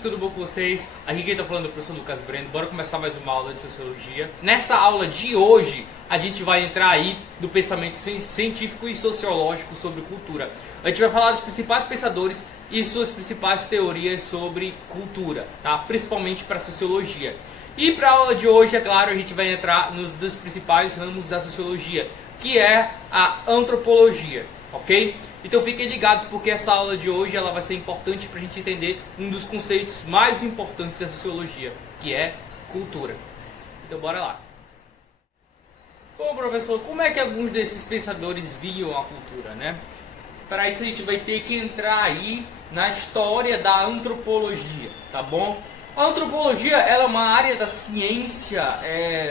tudo bom com vocês? Aqui quem tá falando é o professor Lucas Brendo. Bora começar mais uma aula de Sociologia. Nessa aula de hoje, a gente vai entrar aí do pensamento científico e sociológico sobre cultura. A gente vai falar dos principais pensadores e suas principais teorias sobre cultura, tá? Principalmente para Sociologia. E para a aula de hoje, é claro, a gente vai entrar nos dos principais ramos da Sociologia, que é a Antropologia, ok? Então fiquem ligados, porque essa aula de hoje ela vai ser importante para a gente entender um dos conceitos mais importantes da Sociologia, que é cultura. Então bora lá. Bom, professor, como é que alguns desses pensadores viam a cultura, né? Para isso a gente vai ter que entrar aí na história da antropologia, tá bom? A antropologia ela é uma área da ciência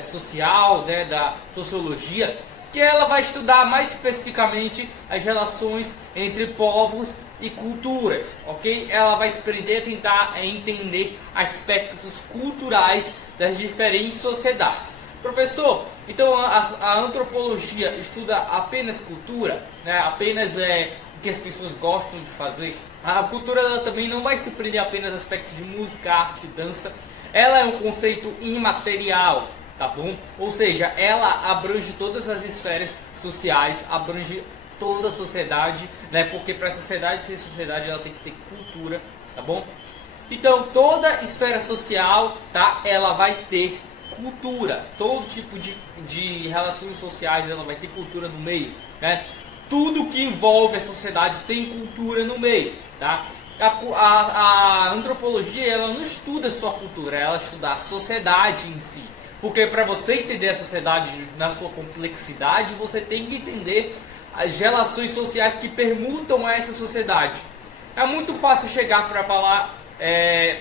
social, né, da sociologia, que ela vai estudar mais especificamente as relações entre povos e culturas, ok? Ela vai se prender a tentar entender aspectos culturais das diferentes sociedades. Professor, então a antropologia estuda apenas cultura, né? Apenas o que as pessoas gostam de fazer? A cultura ela também não vai se prender apenas a aspectos de música, arte, dança. Ela é um conceito imaterial, tá bom? Ou seja, ela abrange todas as esferas sociais, abrange toda a sociedade, né? Porque para a sociedade ser sociedade, ela tem que ter cultura, tá bom? Então, toda esfera social, tá? Ela vai ter cultura. Todo tipo de relações sociais, ela vai ter cultura no meio, né? Tudo que envolve a sociedade tem cultura no meio, tá? A antropologia, ela não estuda só a cultura, ela estuda a sociedade em si. Porque para você entender a sociedade na sua complexidade, você tem que entender as relações sociais que permutam essa sociedade. É muito fácil chegar para falar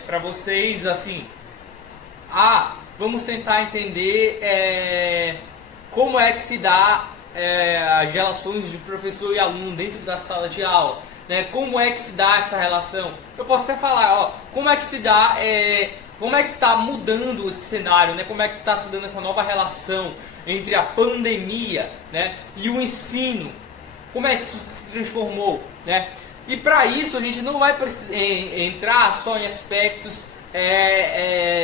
para vocês assim, vamos tentar entender como é que se dá as relações de professor e aluno dentro da sala de aula, né? Como é que se dá essa relação? Eu posso até falar, como é que se dá, como é que está mudando esse cenário, né? Como é que está se dando essa nova relação entre a pandemia, né, e o ensino? Como é que isso se transformou, né? E para isso a gente não vai entrar só em aspectos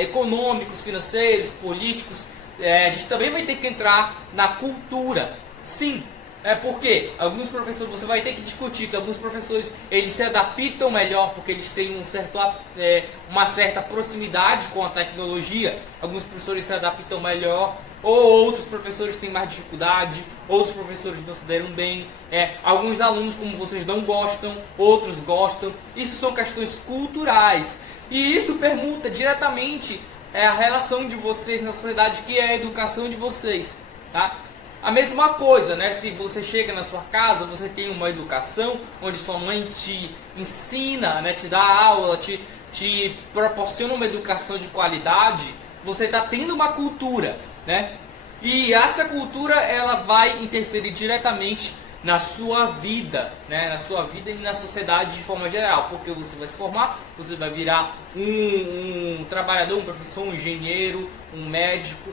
econômicos, financeiros, políticos. A gente também vai ter que entrar na cultura. Sim, porque alguns professores, você vai ter que discutir que alguns professores eles se adaptam melhor porque eles têm uma certa proximidade com a tecnologia. Alguns professores se adaptam melhor, ou outros professores têm mais dificuldade, outros professores não se deram bem, alguns alunos, como vocês, não gostam, outros gostam. Isso são questões culturais e isso permuta diretamente a relação de vocês na sociedade, que é a educação de vocês, tá? A mesma coisa, né? Se você chega na sua casa, você tem uma educação onde sua mãe te ensina, né? Te dá aula, te proporciona uma educação de qualidade, você está tendo uma cultura, né? E essa cultura ela vai interferir diretamente na sua vida, né? Na sua vida e na sociedade de forma geral, porque você vai se formar, você vai virar um trabalhador, um professor, um engenheiro, um médico.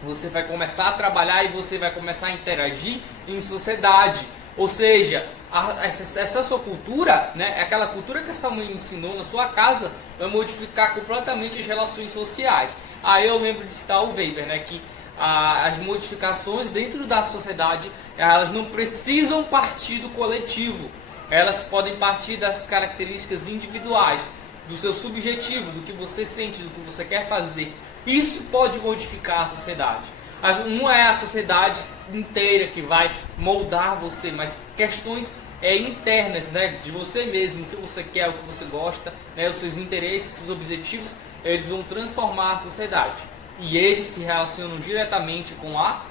Você vai começar a trabalhar e você vai começar a interagir em sociedade. Ou seja, essa sua cultura, né, aquela cultura que essa mãe ensinou na sua casa, vai modificar completamente as relações sociais. Aí eu lembro de citar o Weber, né, que as modificações dentro da sociedade, elas não precisam partir do coletivo. Elas podem partir das características individuais, do seu subjetivo, do que você sente, do que você quer fazer. Isso pode modificar a sociedade. Não é a sociedade inteira que vai moldar você, mas questões internas, né, de você mesmo, o que você quer, o que você gosta, né, os seus interesses, os seus objetivos, eles vão transformar a sociedade. E eles se relacionam diretamente com a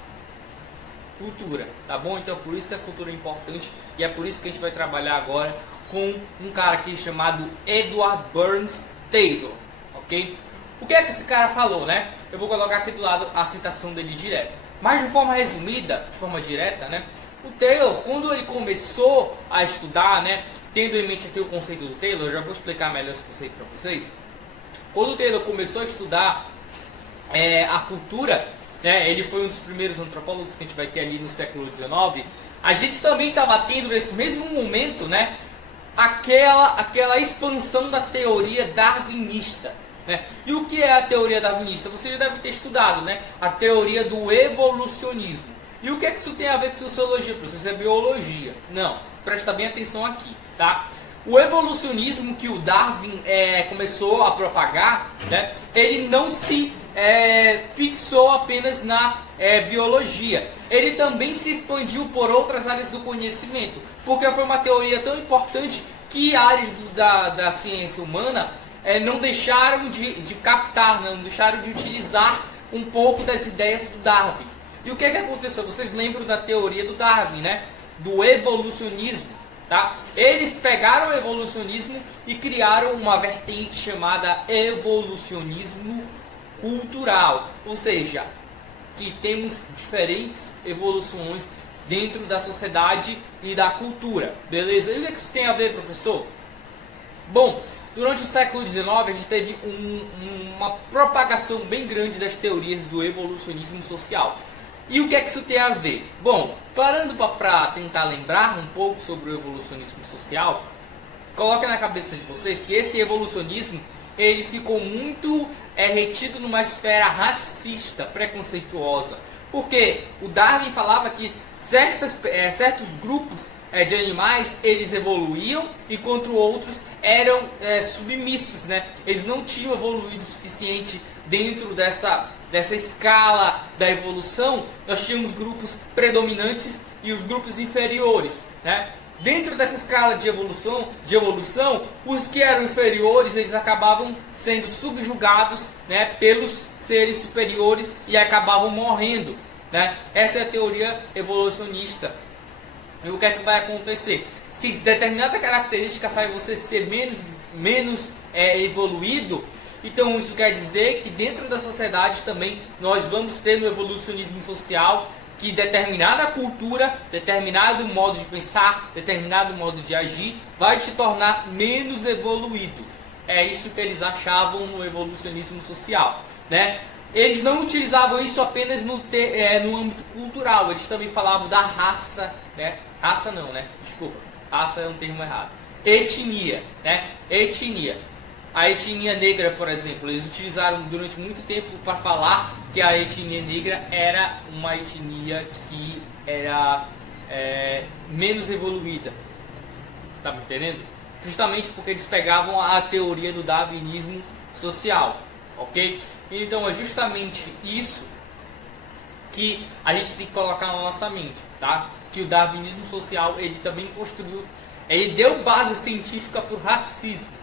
cultura, tá bom? Então por isso que a cultura é importante e é por isso que a gente vai trabalhar agora com um cara aqui chamado Edward Burns Taylor, ok? O que é que esse cara falou, né? Eu vou colocar aqui do lado a citação dele direta. Mas de forma resumida, de forma direta, né? O Taylor, quando ele começou a estudar, né? Tendo em mente aqui o conceito do Taylor, eu já vou explicar melhor esse conceito para vocês. Quando o Taylor começou a estudar a cultura, né? Ele foi um dos primeiros antropólogos que a gente vai ter ali no século XIX. A gente também estava tendo nesse mesmo momento, né? aquela expansão da teoria darwinista. Né? E o que é a teoria darwinista? Você já deve ter estudado, né? A teoria do evolucionismo. E o que é que isso tem a ver com sociologia? Para você é biologia. Não, presta bem atenção aqui, tá? O evolucionismo que o Darwin começou a propagar, né? Ele não se fixou apenas na biologia. Ele também se expandiu por outras áreas do conhecimento, porque foi uma teoria tão importante que áreas da ciência humana não deixaram de captar, não deixaram de utilizar um pouco das ideias do Darwin. E o que aconteceu? Vocês lembram da teoria do Darwin, né? Do evolucionismo, tá? Eles pegaram o evolucionismo e criaram uma vertente chamada evolucionismo cultural, ou seja, que temos diferentes evoluções dentro da sociedade e da cultura, beleza? E o que isso tem a ver, professor? Bom, durante o século XIX a gente teve uma propagação bem grande das teorias do evolucionismo social. E o que isso tem a ver? Bom, parando para tentar lembrar um pouco sobre o evolucionismo social, coloque na cabeça de vocês que esse evolucionismo ele ficou muito retido numa esfera racista, preconceituosa. Porque o Darwin falava que certos grupos de animais eles evoluíam, enquanto outros eram submissos, né? Eles não tinham evoluído o suficiente dentro dessa escala da evolução. Nós tínhamos grupos predominantes e os grupos inferiores, né? Dentro dessa escala de evolução, os que eram inferiores eles acabavam sendo subjugados, né, pelos seres superiores e acabavam morrendo, né? Essa é a teoria evolucionista. E o que vai acontecer? Se determinada característica faz você ser menos evoluído, então isso quer dizer que dentro da sociedade também nós vamos ter no evolucionismo social que determinada cultura, determinado modo de pensar, determinado modo de agir vai te tornar menos evoluído. É isso que eles achavam no evolucionismo social, né? Eles não utilizavam isso apenas no âmbito cultural, eles também falavam da raça, né? Raça não, né? Desculpa, raça é um termo errado. Etnia, né? Etnia. A etnia negra, por exemplo, eles utilizaram durante muito tempo para falar que a etnia negra era uma etnia que era menos evoluída. Tá me entendendo? Justamente porque eles pegavam a teoria do darwinismo social, ok? Então é justamente isso que a gente tem que colocar na nossa mente, tá? Que o darwinismo social ele também construiu, ele deu base científica para o racismo.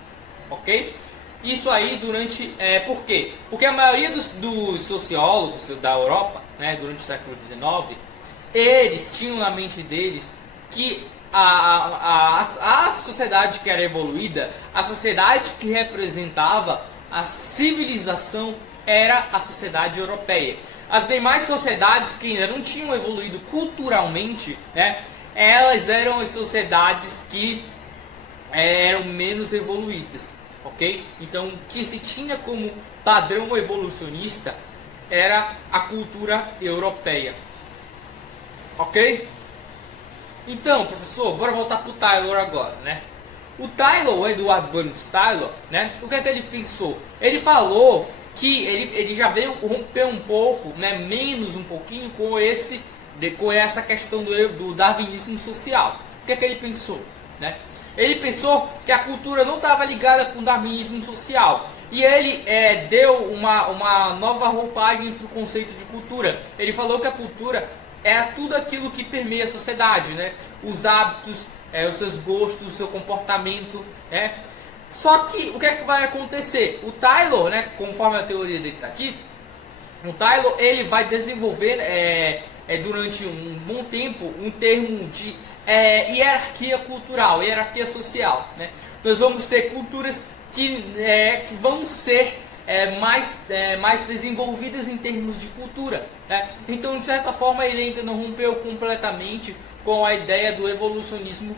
Ok? Isso aí durante... por quê? Porque a maioria dos sociólogos da Europa, né, durante o século XIX, eles tinham na mente deles que a sociedade que era evoluída, a sociedade que representava a civilização era a sociedade europeia. As demais sociedades que ainda não tinham evoluído culturalmente, né, elas eram as sociedades que eram menos evoluídas, ok? Então, o que se tinha como padrão evolucionista era a cultura europeia, ok? Então, professor, bora voltar para o Taylor agora, né? O Taylor, o Edward Burns Taylor, né? O que é que ele pensou? Ele falou que ele já veio romper um pouco, né? Menos um pouquinho com essa questão do darwinismo social. O que é que ele pensou, né? Ele pensou que a cultura não estava ligada com o darwinismo social. E ele deu uma nova roupagem para o conceito de cultura. Ele falou que a cultura é tudo aquilo que permeia a sociedade, né? Os hábitos, os seus gostos, o seu comportamento, né? Só que o que é que vai acontecer? O Taylor, né, conforme a teoria dele está aqui, o Taylor ele vai desenvolver durante um bom tempo um termo de hierarquia cultural, hierarquia social, né? Nós vamos ter culturas que vão ser mais desenvolvidas em termos de cultura, né? Então, de certa forma, ele ainda não rompeu completamente com a ideia do evolucionismo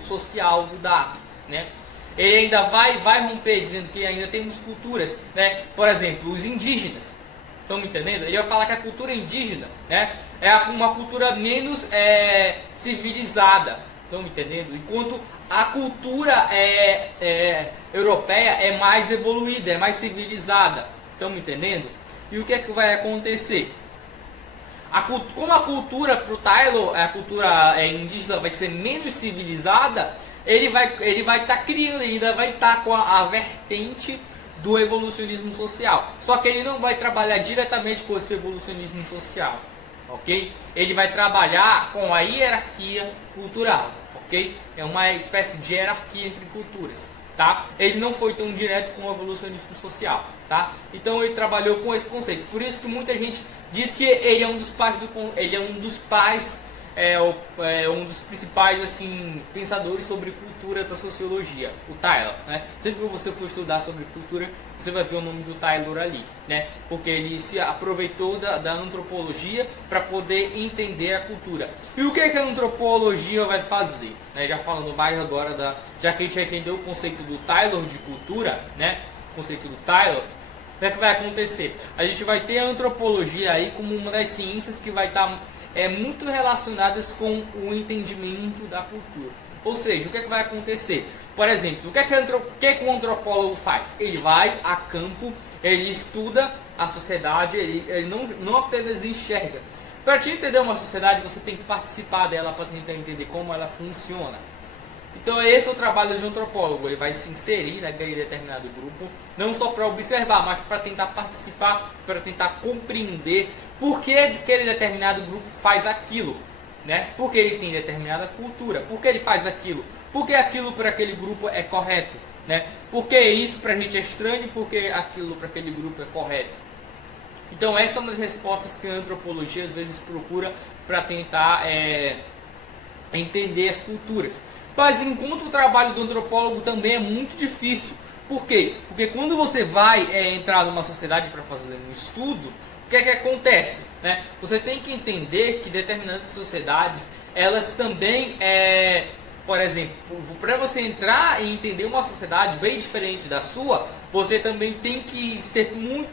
social do Darwin, né? Ele ainda vai romper dizendo que ainda temos culturas, né? Por exemplo, os indígenas. Estão me entendendo? Ele vai falar que a cultura indígena, né, é uma cultura menos civilizada. Estão me entendendo? Enquanto a cultura europeia é mais evoluída, é mais civilizada. Estão me entendendo? E o que é que vai acontecer? Como a cultura para o Taylor, a cultura indígena vai ser menos civilizada, ele vai estar criando, ele ainda vai estar com a vertente do evolucionismo social. Só que ele não vai trabalhar diretamente com esse evolucionismo social, ok? Ele vai trabalhar com a hierarquia cultural, ok? É uma espécie de hierarquia entre culturas, tá? Ele não foi tão direto com o evolucionismo social, tá? Então ele trabalhou com esse conceito. Por isso que muita gente diz que ele é um dos pais um dos principais assim pensadores sobre cultura da sociologia, o Taylor, né? Sempre que você for estudar sobre cultura, você vai ver o nome do Taylor ali, né? Porque ele se aproveitou da antropologia para poder entender a cultura. E o que é que a antropologia vai fazer? Né? Já falando mais agora já que a gente já entendeu o conceito do Taylor de cultura, né? O conceito do Taylor. O que é que vai acontecer? A gente vai ter a antropologia aí como uma das ciências que vai estar muito relacionadas com o entendimento da cultura. Ou seja, o que é que vai acontecer? Por exemplo, o que é que o antropólogo faz? Ele vai a campo, ele estuda a sociedade, ele não apenas enxerga. Para te entender uma sociedade, você tem que participar dela para tentar entender como ela funciona. Então esse é o trabalho de um antropólogo, ele vai se inserir naquele determinado grupo, não só para observar, mas para tentar participar, para tentar compreender por que aquele determinado grupo faz aquilo, né? Porque ele tem determinada cultura, por que ele faz aquilo, porque aquilo para aquele grupo é correto, né? Porque isso para a gente é estranho, porque aquilo para aquele grupo é correto. Então essa é uma das respostas que a antropologia às vezes procura para tentar entender as culturas. Mas enquanto o trabalho do antropólogo também é muito difícil. Por quê? Porque quando você vai entrar numa sociedade para fazer um estudo, o que é que acontece? Né? Você tem que entender que determinadas sociedades, elas também, por exemplo, para você entrar e entender uma sociedade bem diferente da sua, você também tem que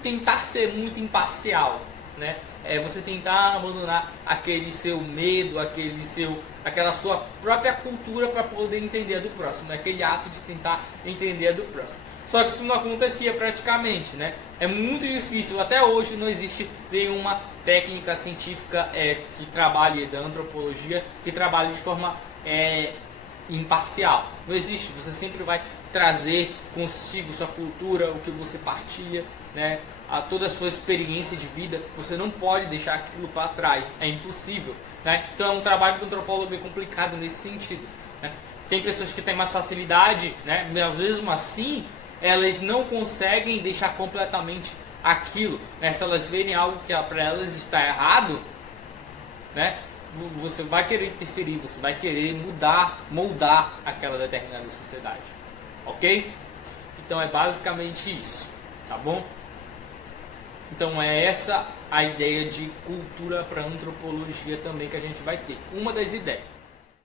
tentar ser muito imparcial, né? Você tentar abandonar aquele seu medo, aquela sua própria cultura para poder entender a do próximo, aquele ato de tentar entender a do próximo. Só que isso não acontecia praticamente, né? É muito difícil, até hoje não existe nenhuma técnica científica que trabalhe da antropologia, que trabalhe de forma imparcial. Não existe, você sempre vai trazer consigo sua cultura, o que você partilha, né? Toda a sua experiência de vida, você não pode deixar aquilo para trás, é impossível, né? Então é um trabalho do antropólogo bem complicado nesse sentido, né? Tem pessoas que têm mais facilidade, né? Mas mesmo assim, elas não conseguem deixar completamente aquilo, né? Se elas verem algo que para elas está errado, né? Você vai querer interferir, você vai querer moldar aquela determinada sociedade, ok? Então é basicamente isso, tá bom? Então é essa a ideia de cultura para antropologia também que a gente vai ter. Uma das ideias.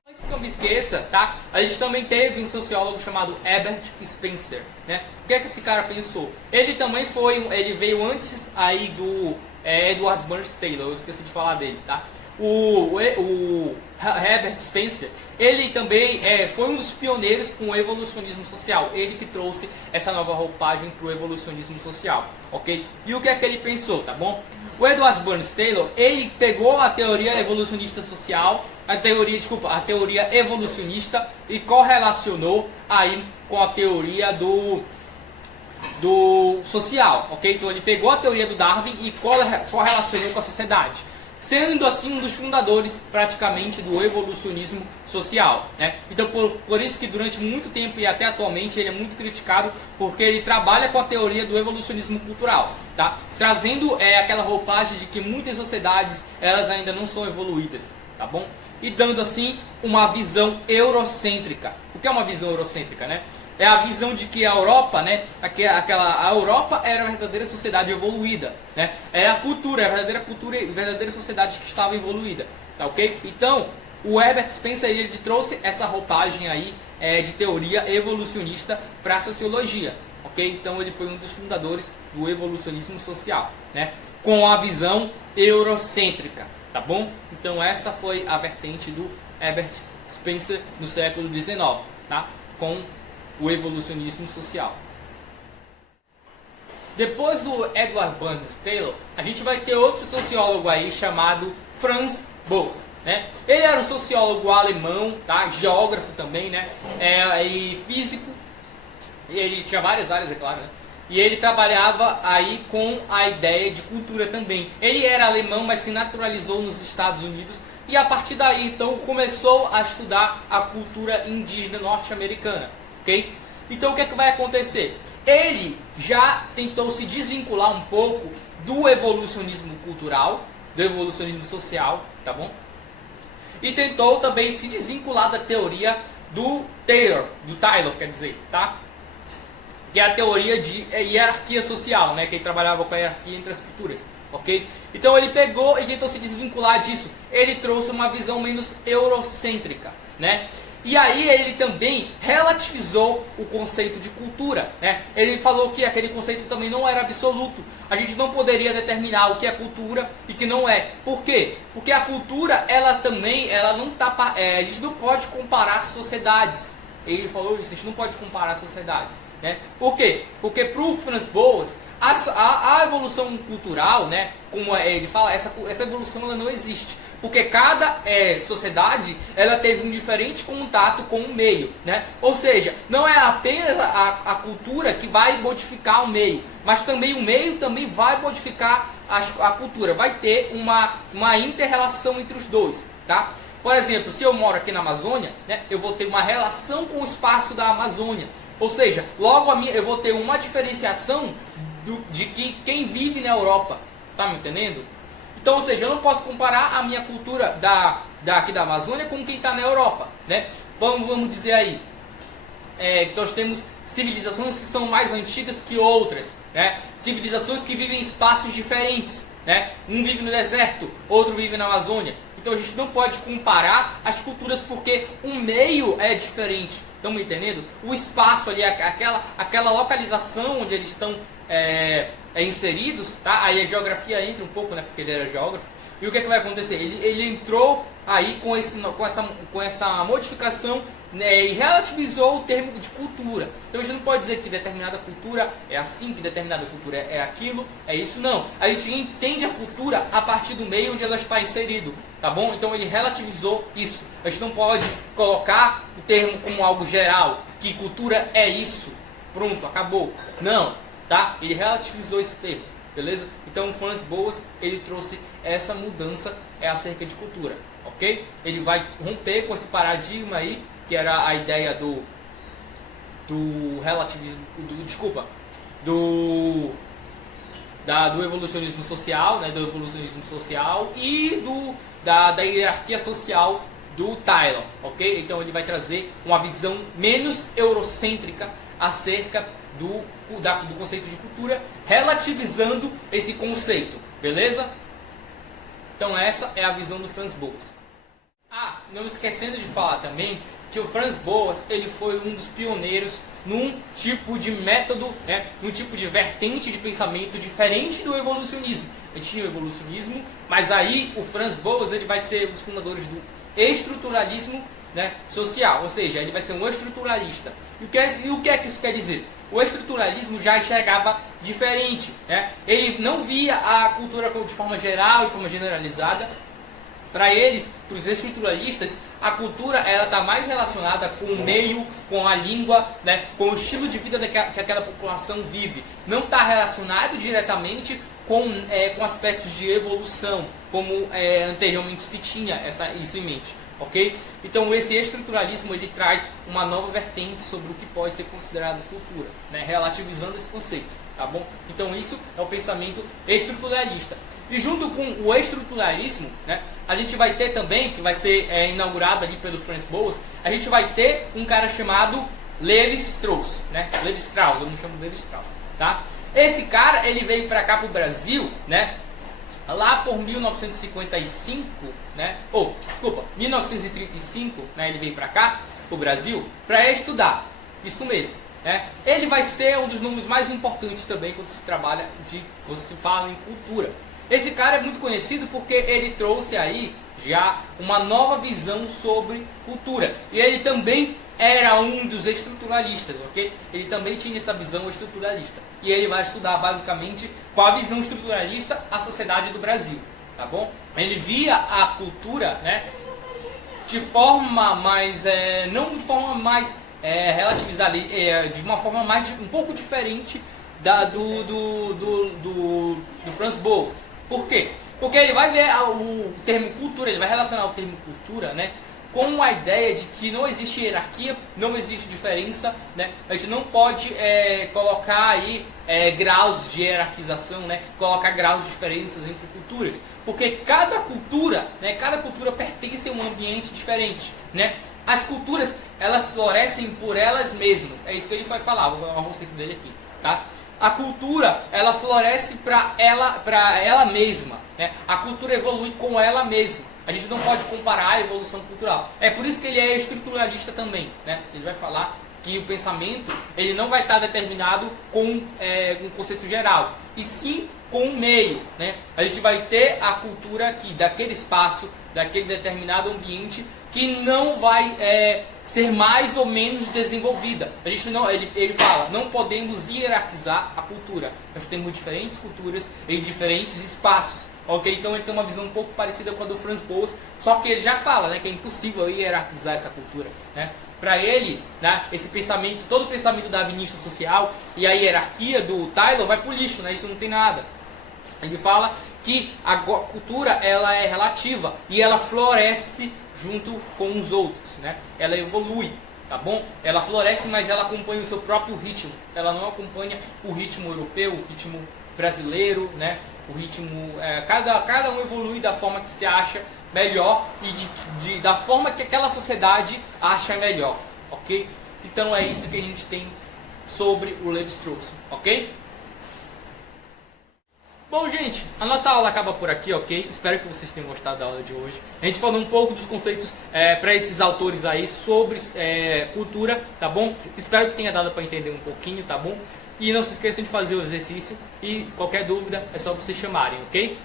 Antes que eu me esqueça, tá? A gente também teve um sociólogo chamado Herbert Spencer, né? O que é que esse cara pensou? Ele também ele veio antes aí do Edward Burns Taylor, eu esqueci de falar dele, tá? O Herbert Spencer, ele também foi um dos pioneiros com o evolucionismo social. Ele que trouxe essa nova roupagem para o evolucionismo social, ok? E o que é que ele pensou, tá bom? O Edward Burns Taylor, ele pegou a teoria evolucionista social, a teoria evolucionista e correlacionou aí com a teoria do social, ok? Então ele pegou a teoria do Darwin e correlacionou com a sociedade, sendo assim um dos fundadores praticamente do evolucionismo social, né? Então por isso que durante muito tempo e até atualmente ele é muito criticado, porque ele trabalha com a teoria do evolucionismo cultural, tá? Trazendo aquela roupagem de que muitas sociedades elas ainda não são evoluídas, tá bom? E dando assim uma visão eurocêntrica. O que é uma visão eurocêntrica, né? É a visão de que a Europa, né, a Europa era a verdadeira sociedade evoluída, né? É a cultura, a verdadeira cultura e a verdadeira sociedade que estava evoluída, tá ok? Então, o Herbert Spencer ele trouxe essa roupagem aí de teoria evolucionista para a sociologia, ok? Então ele foi um dos fundadores do evolucionismo social, né? Com a visão eurocêntrica, tá bom? Então essa foi a vertente do Herbert Spencer no século XIX, tá? Com o evolucionismo social. Depois do Edward Bernard Taylor, a gente vai ter outro sociólogo aí chamado Franz Boas, né? Ele era um sociólogo alemão, tá? Geógrafo também, né? E físico. Ele tinha várias áreas, é claro, né? E ele trabalhava aí com a ideia de cultura também. Ele era alemão, mas se naturalizou nos Estados Unidos e a partir daí então começou a estudar a cultura indígena norte-americana, ok? Então o que é que vai acontecer? Ele já tentou se desvincular um pouco do evolucionismo cultural, do evolucionismo social, tá bom? E tentou também se desvincular da teoria do Taylor, quer dizer, tá? Que é a teoria de hierarquia social, né? Que ele trabalhava com a hierarquia entre as culturas, ok? Então ele pegou e tentou se desvincular disso. Ele trouxe uma visão menos eurocêntrica, né? E aí ele também relativizou o conceito de cultura, né? Ele falou que aquele conceito também não era absoluto. A gente não poderia determinar o que é cultura e o que não é. Por quê? Porque a cultura, ela não tá, a gente não pode comparar sociedades. Ele falou isso, a gente não pode comparar sociedades, né? Por quê? Porque para o Franz Boas, a evolução cultural, né, como ele fala, essa evolução ela não existe. Porque cada sociedade ela teve um diferente contato com o meio, né? Ou seja, não é apenas a cultura que vai modificar o meio, mas também o meio também vai modificar a cultura. Vai ter uma inter-relação entre os dois, tá? Por exemplo, se eu moro aqui na Amazônia, né, eu vou ter uma relação com o espaço da Amazônia. Ou seja, logo eu vou ter uma diferenciação de quem vive na Europa. Tá me entendendo? Então, ou seja, eu não posso comparar a minha cultura aqui da Amazônia com quem está na Europa, né? Vamos dizer aí, nós temos civilizações que são mais antigas que outras, né? Civilizações que vivem em espaços diferentes, né? Um vive no deserto, outro vive na Amazônia. Então a gente não pode comparar as culturas porque o meio é diferente. Estão me entendendo? O espaço ali, aquela localização onde eles estão inseridos, tá? Aí a geografia entra um pouco, né? Porque ele era geógrafo. E o que é que vai acontecer? Ele entrou aí com essa modificação, né, e relativizou o termo de cultura. Então a gente não pode dizer que determinada cultura é assim, que determinada cultura é aquilo, é isso, não. A gente entende a cultura a partir do meio onde ela está inserido, tá bom? Então ele relativizou isso. A gente não pode colocar o termo como algo geral, que cultura é isso, pronto, acabou. Não, tá? Ele relativizou esse termo, beleza? Então o Franz Boas, ele trouxe essa mudança acerca de cultura, ok? Ele vai romper com esse paradigma aí, que era a ideia do relativismo, do evolucionismo social, né, do evolucionismo social e da hierarquia social do Taylor, ok? Então ele vai trazer uma visão menos eurocêntrica acerca do conceito de cultura, relativizando esse conceito, beleza? Então essa é a visão do Franz Boas. Não esquecendo de falar também que o Franz Boas, ele foi um dos pioneiros num tipo de método, né, num tipo de vertente de pensamento diferente do evolucionismo. A gente tinha o evolucionismo, mas aí o Franz Boas, ele vai ser um dos fundadores do estruturalismo, né, social, ou seja, ele vai ser um estruturalista. E o que é que isso quer dizer? O estruturalismo já enxergava diferente, né? Ele não via a cultura de forma geral, de forma generalizada. Para eles, para os estruturalistas, a cultura está mais relacionada com o meio, com a língua, né, com o estilo de vida que aquela população vive. Não está relacionado diretamente com aspectos de evolução, como anteriormente se tinha isso em mente. Ok? Então esse estruturalismo ele traz uma nova vertente sobre o que pode ser considerado cultura, né, relativizando esse conceito, tá bom? Então isso é o pensamento estruturalista. E junto com o estruturalismo, né, a gente vai ter também, que vai ser inaugurado ali pelo Franz Boas, a gente vai ter um cara chamado Levi Strauss, né? Levi Strauss, eu me chamo Levi Strauss, tá? Esse cara, ele veio para cá pro Brasil, né? Lá por 1955, né? 1935, né? Ele veio para cá, pro Brasil, para estudar. Isso mesmo, né? Ele vai ser um dos números mais importantes também quando se fala em cultura. Esse cara é muito conhecido porque ele trouxe aí já uma nova visão sobre cultura. E ele também era um dos estruturalistas, ok? Ele também tinha essa visão estruturalista. E ele vai estudar basicamente qual a visão estruturalista a sociedade do Brasil, tá bom? Ele via a cultura, né, de forma mais, não de forma mais relativizada, de uma forma mais um pouco diferente do Franz Boas. Por quê? Porque ele vai ver o termo cultura, ele vai relacionar o termo cultura, né, com a ideia de que não existe hierarquia, não existe diferença, né? A gente não pode colocar aí graus de hierarquização, né? Colocar graus de diferenças entre culturas, porque cada cultura, né? Cada cultura pertence a um ambiente diferente, né? As culturas, elas florescem por elas mesmas, é isso que ele vai falar, vou dar um conceito dele aqui, tá? A cultura, ela floresce para ela mesma, né? A cultura evolui com ela mesma. A gente não pode comparar a evolução cultural. É por isso que ele é estruturalista também, né? Ele vai falar que o pensamento ele não vai estar determinado com um conceito geral, e sim com um meio, né? A gente vai ter a cultura aqui, daquele espaço, daquele determinado ambiente, que não vai ser mais ou menos desenvolvida. A gente não, ele fala, não podemos hierarquizar a cultura. Nós temos diferentes culturas em diferentes espaços. Ok, então ele tem uma visão um pouco parecida com a do Franz Boas, só que ele já fala, né, que é impossível hierarquizar essa cultura, né? Para ele, né, esse pensamento, todo o pensamento darwinista social e a hierarquia do Taylor vai pro lixo, né? Isso não tem nada. Ele fala que a cultura ela é relativa e ela floresce junto com os outros, né? Ela evolui, tá bom? Ela floresce, mas ela acompanha o seu próprio ritmo. Ela não acompanha o ritmo europeu, o ritmo brasileiro, né? O ritmo, cada um evolui da forma que se acha melhor e da forma que aquela sociedade acha melhor, ok? Então é isso que a gente tem sobre o Levi-Strauss, ok? Bom, gente, a nossa aula acaba por aqui, ok? Espero que vocês tenham gostado da aula de hoje. A gente falou um pouco dos conceitos para esses autores aí sobre cultura, tá bom? Espero que tenha dado para entender um pouquinho, tá bom? E não se esqueçam de fazer o exercício e qualquer dúvida é só vocês chamarem, ok?